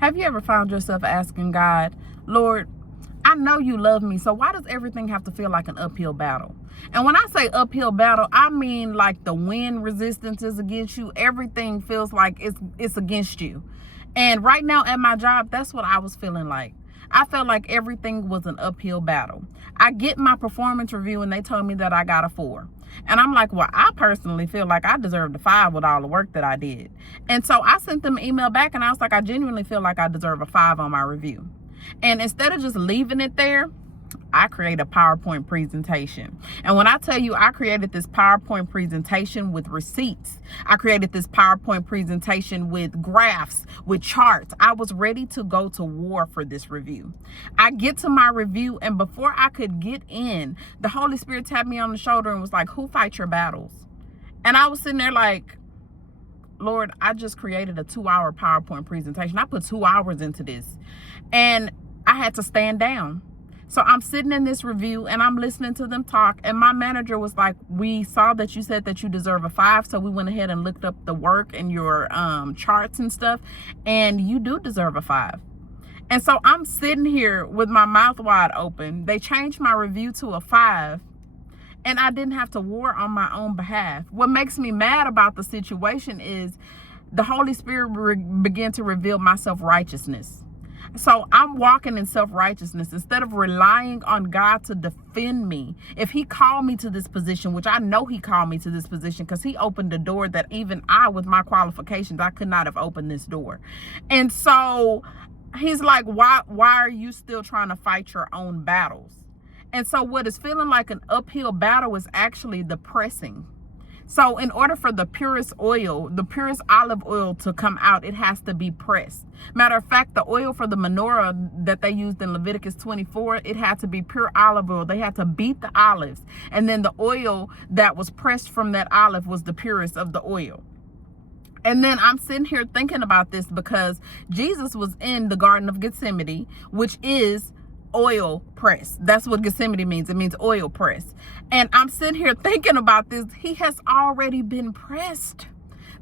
Have you ever found yourself asking God, Lord, I know you love me, so why does everything have to feel like an uphill battle? And when I say uphill battle, I mean like the wind resistance is against you. Everything feels like it's against you. And right now at my job, that's what I was feeling like. I felt like everything was an uphill battle. I get my performance review and they told me that I got a 4. And I'm like, well, I personally feel like I deserved a 5 with all the work that I did. And so I sent them an email back and I was like, I genuinely feel like I deserve a 5 on my review. And instead of just leaving it there, I create a PowerPoint presentation. And when I tell you I created this PowerPoint presentation with receipts, I created this PowerPoint presentation with graphs, with charts. I was ready to go to war for this review. I get to my review, and before I could get in, the Holy Spirit tapped me on the shoulder and was like, who fights your battles? And I was sitting there like, Lord, I just created a 2-hour PowerPoint presentation. I put 2 hours into this and I had to stand down. So I'm sitting in this review and I'm listening to them talk, and my manager was like, we saw that you said that you deserve a 5. So we went ahead and looked up the work and your charts and stuff, and you do deserve a 5. And so I'm sitting here with my mouth wide open. They changed my review to a 5. And I didn't have to war on my own behalf. What makes me mad about the situation is the Holy Spirit began to reveal my self-righteousness. So I'm walking in self-righteousness instead of relying on God to defend me. If he called me to this position, which I know he called me to this position because he opened a door that even I, with my qualifications, I could not have opened this door. And so he's like, why are you still trying to fight your own battles? And so what is feeling like an uphill battle is actually the pressing. So in order for the purest oil, the purest olive oil to come out, it has to be pressed. Matter of fact, the oil for the menorah that they used in Leviticus 24, it had to be pure olive oil. They had to beat the olives. And then the oil that was pressed from that olive was the purest of the oil. And then I'm sitting here thinking about this because Jesus was in the Garden of Gethsemane, which is oil press. That's what Gethsemane means. It means oil press. And I'm sitting here thinking about this. He has already been pressed.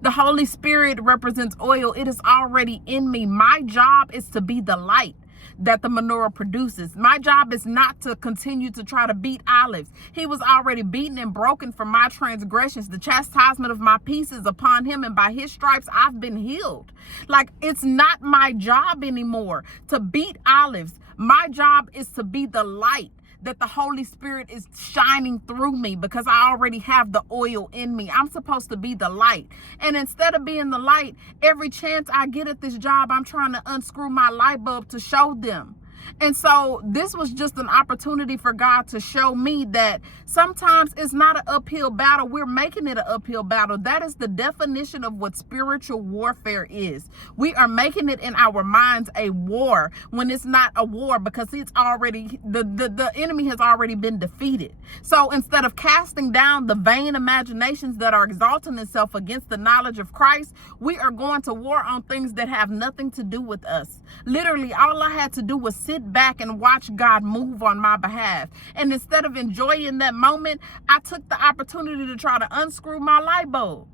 The Holy Spirit represents oil. It is already in me. My job is to be the light that the menorah produces. My job is not to continue to try to beat olives. He was already beaten and broken for my transgressions. The chastisement of my peace is upon him, and by his stripes I've been healed. Like, it's not my job anymore to beat olives. My job is to be the light that the Holy Spirit is shining through me because I already have the oil in me. I'm supposed to be the light. And instead of being the light, every chance I get at this job, I'm trying to unscrew my light bulb to show them. And so this was just an opportunity for God to show me that sometimes it's not an uphill battle. We're making it an uphill battle. That is the definition of what spiritual warfare is. We are making it in our minds a war when it's not a war because it's already, the enemy has already been defeated. So instead of casting down the vain imaginations that are exalting itself against the knowledge of Christ, we are going to war on things that have nothing to do with us. Literally, all I had to do was sit back and watch God move on my behalf. And instead of enjoying that moment, I took the opportunity to try to unscrew my light bulb.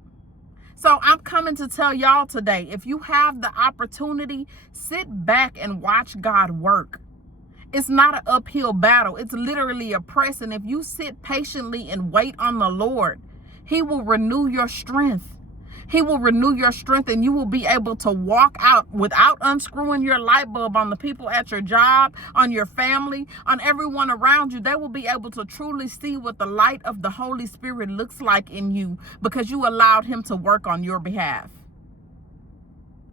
So I'm coming to tell y'all today, if you have the opportunity, sit back and watch God work. It's not an uphill battle. It's literally a press. And if you sit patiently and wait on the Lord, he will renew your strength. He will renew your strength, and you will be able to walk out without unscrewing your light bulb on the people at your job, on your family, on everyone around you. They will be able to truly see what the light of the Holy Spirit looks like in you because you allowed him to work on your behalf.